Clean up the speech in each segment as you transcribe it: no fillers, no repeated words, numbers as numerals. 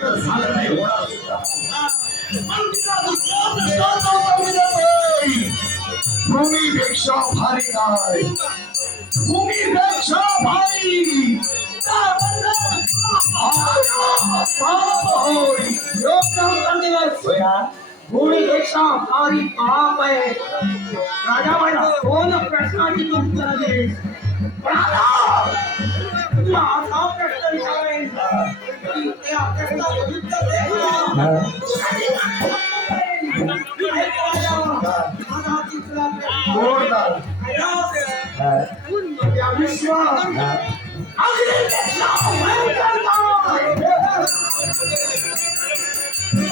तर झालं नाही होणार सुद्धा. पण तिला दुसरा प्रश्नाचा उत्तर देतोय. भूमीपेक्षा भारी काय, भूमीपेक्षा भारी भूमीपेक्षा भारी पाप आहे. राजा मला दोन प्रश्नाची उत्तर दे. पण आता तुला असा प्रश्न विचारेन की त्या प्रश्नाचं उत्तर दे. माझा तिसरा प्रश्न या विश्वात अग्नीपेक्षा भयंकर काय?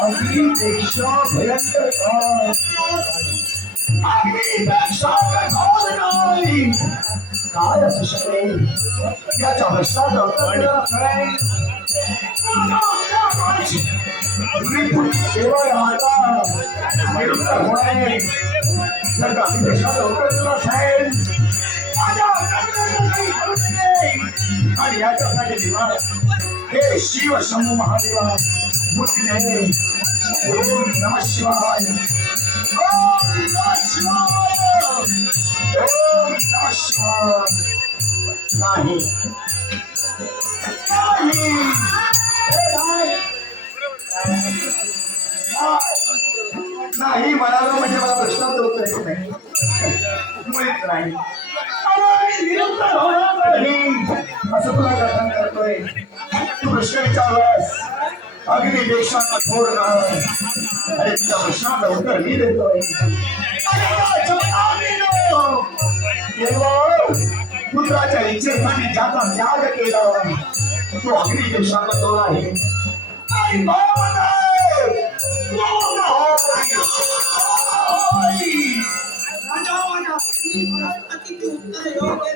अग्नीपेक्षा भयंकर काय? अग्नीपेक्षा कठोर नाही. काय असू शकेल याच्या प्रश्नाचं उत्तर द्यायला कळेल. केवळ आता निरुत्तर होणे. जर का अग्निपेक्षाचं उत्तर दिलं असेल आणि याच्यासाठी दिवा हे शिव शंभू महादेवा बुद्धी दे. ओम नमः शिवाय, ओम नमः शिवाय, ओम नमः शिवाय. नाही नाही म्हणाला म्हणजे मला प्रश्नाचं उत्तर येत नाही. मुळीच नाही. असं तुला कथन करतोय. तू प्रश्न विचारलास अग्निपेक्षा कठोर नाही आणि तुझ्या प्रश्नाचं उत्तर मी देतोय. पुत्राच्या इच्छेसाठी ज्याचा त्याग केला तो अग्निपेक्षा कठोर आहे. राजा माझ्या उत्तर